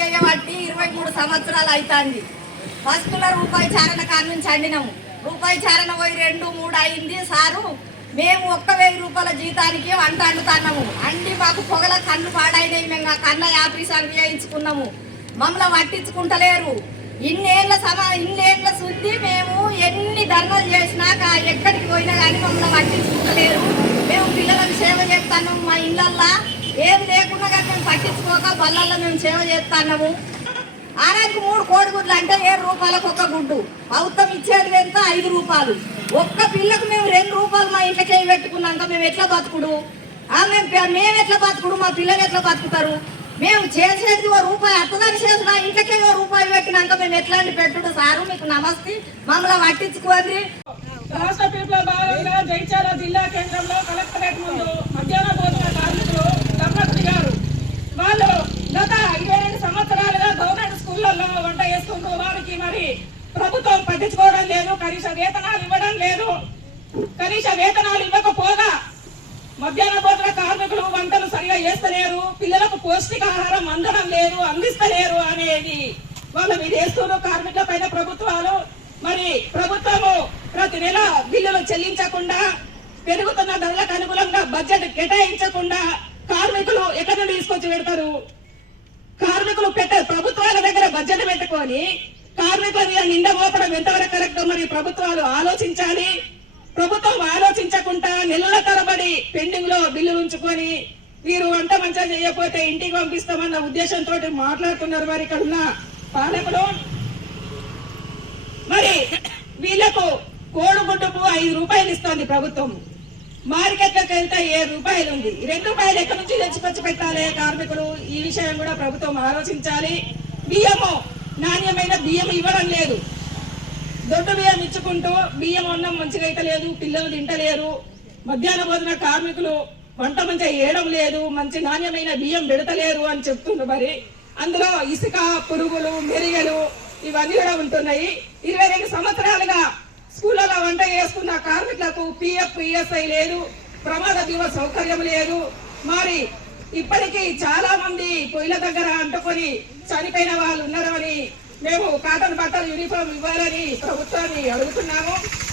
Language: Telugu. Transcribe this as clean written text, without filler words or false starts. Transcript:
చేయబట్టి 23 సంవత్సరాలు అవుతుంది. ఫస్ట్లో రూపాయి చారణ కాడ నుంచి అండినాము. రూపాయి చారణ పోయి 2, 3 అయింది. సారు మేము 1,000 రూపాయల జీతానికి వంట అండుతున్నాము. అండి మాకు పొగల కళ్ళు పాడైనవి. మేము ఆ కన్న ఆఫీసాలు వేయించుకున్నాము. మమ్మల్ని పట్టించుకుంటలేరు. ఇన్నేళ్ల శుద్ధి మేము ఎన్ని ధర్నాలు చేసినాక ఎక్కడికి పోయినా కానీ మమ్మల్ని పట్టించుకుంటలేరు. మేము పిల్లలకు సేవ చేస్తున్నాము. మా ఇళ్ళల్లో ఏం లేకుండా కానీ మేము పట్టించుకోక బళ్ళల్లో మేము సేవ చేస్తున్నాము. ఆనాటికి 3 కోడిగుడ్లు అంటే 7 రూపాయలకు ఒక గుడ్డు. ప్రభుత్వం ఇచ్చేది ఎంత? 5 రూపాయలు. ఒక్క పిల్లకు మేము 2 రూపాయలు మా ఇంట్లోకి పెట్టుకున్నాక మేము ఎట్లా బతుకుడు? మేము ఎట్లా బతుకుడు? మా పిల్లలు ఎట్లా బతుకుతారు? మేము చేసేది 1 రూపాయి అత్తదాని చేసిన ఇంట్లోకే 1 రూపాయి పెట్టినాక మేము ఎట్లాంటి పెట్టుడు? సారు మీకు నమస్తే, మమ్మల్ని పట్టించుకోండి. రాష్ట్ర పిలుపులో భాగంగా జైత్యాల జిల్లా కేంద్రంలో కలెక్టరేట్ ముందు మధ్యాహ్న భోజన కార్మికులు ధర్నాకు దిగారు. వాళ్ళు గత 22 సంవత్సరాలుగా గవర్నమెంట్ స్కూళ్లలో వంట చేసుకుంటూ వారికి మరి ప్రభుత్వం పట్టించుకోవడం లేదు. కనీస వేతనాలు ఇవ్వడం లేదు. కనీస వేతనాలు ఇవ్వకపోగా మధ్యాహ్న భోజన కార్మికులు వంటలు సరిగా చేస్తలేరు. పిల్లలకు పౌష్టికాహారం అందడం లేదు, అందిస్తలేరు అనేది వాళ్ళ మీద వేస్తున్న కార్మికుల పైన ప్రభుత్వాలు మరి ప్రభుత్వము ప్రతి నెల బిల్లులు చెల్లించకుండా, పెరుగుతున్న ధరలకు అనుగుణంగా బడ్జెట్ కేటాయించకుండా కార్మికులు ఎక్కడి నుండి తీసుకొచ్చి పెడతారు? కార్మికులు ప్రభుత్వాల దగ్గర బడ్జెట్ పెట్టుకొని కార్మికుల మీద నిండమోపడం ఎంతవరకు కరెక్ట్? మరి ప్రభుత్వాలు ఆలోచించాలి. ప్రభుత్వం ఆలోచించకుండా నెలల తరబడి పెండింగ్ లో బిల్లులు ఉంచుకొని వీరు వంట మంచిగా చేయకపోతే ఇంటికి పంపిస్తామన్న ఉద్దేశంతో మాట్లాడుతున్నారు మరి ఇక్కడ ఉన్న పాలకులు. మరి వీళ్లకు కోడిగుడ్డుకు 5 రూపాయలు ఇస్తుంది ప్రభుత్వం. మార్కెట్లకు వెళ్తే 7 రూపాయలు ఉంది. 2 రూపాయలు ఎక్కడి నుంచి తెచ్చుకొచ్చి పెట్టాలి కార్మికులు? ఈ విషయం కూడా ప్రభుత్వం ఆలోచించాలి. బియ్యము నాణ్యమైన బియ్యం ఇవ్వడం లేదు. దొడ్డు బియ్యం ఇచ్చుకుంటూ బియ్యం అన్నం మంచిగా అయితే లేదు, పిల్లలు తింటలేరు. మధ్యాహ్న భోజన కార్మికులు వంట మంచిగా వేయడం లేదు, మంచి నాణ్యమైన బియ్యం పెడతలేరు అని చెప్తుండ్రు. మరి అందులో ఇసుక, పురుగులు, మెరిగలు ఇవన్నీ కూడా ఉంటున్నాయి. 22 సంవత్సరాలుగా స్కూళ్ళలో వంట చేసుకున్న కార్మికులకు పిఎఫ్, ఈఎస్ఐ లేదు, ప్రమాద బీమా సౌకర్యం లేదు. మరి ఇప్పటికీ చాలా మంది పొయ్యిల దగ్గర అంటుకొని చనిపోయిన వాళ్ళు ఉన్నారని మేము కాటన్ బట్టలు యూనిఫామ్ ఇవ్వాలని ప్రభుత్వాన్ని అడుగుతున్నాము.